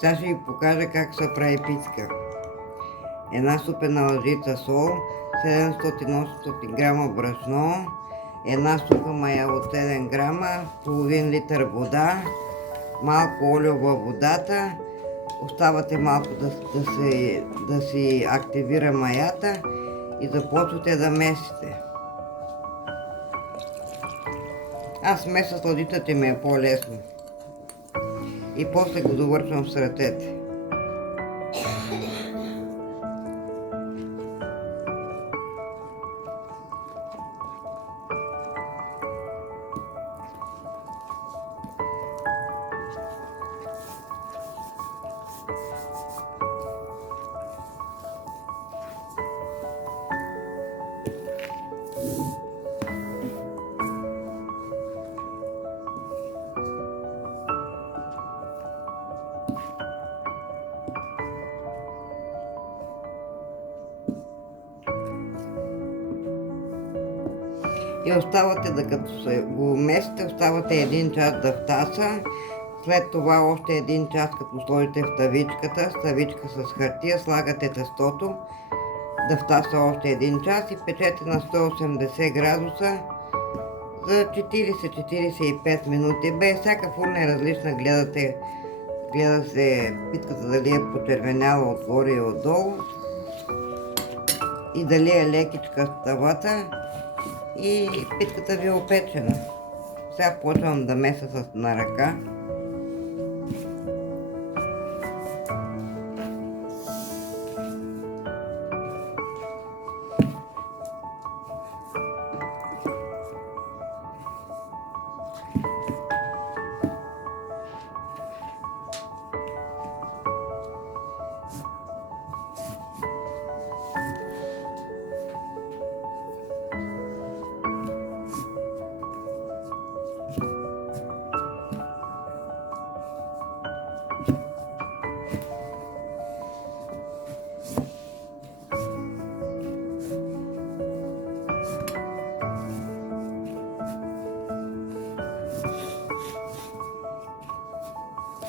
Сега ще ви покажа как се прави пицка. Една супена лъжица сол, 700-800 грама брашно, една суха мая от 7 грама, половин литър вода, малко олио във водата, оставате малко да си активира маята и започвате да месите. Аз меса с лъжицата ми е по-лесно. И после го довършвам с ръцете. И оставате, докато се го месите, оставате 1 час да втаса. След това още 1 час, като сложите в тавичката, с тавичка с хартия, слагате тестото да втаса още 1 час и печете на 180 градуса за 40-45 минути. Всяка фурна е различна, гледа се питката дали е почервеняла отгоре и отдолу и дали е лекичка в тавата. И питката ви е опечена. Сега почвам да меса на ръка.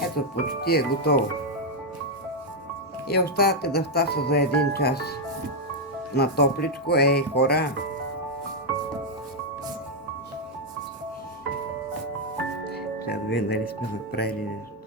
Ето, почти е готово. И оставате да втаса за 1 час на топличко. Ей, хора! Сега да видим дали сме направили нещо.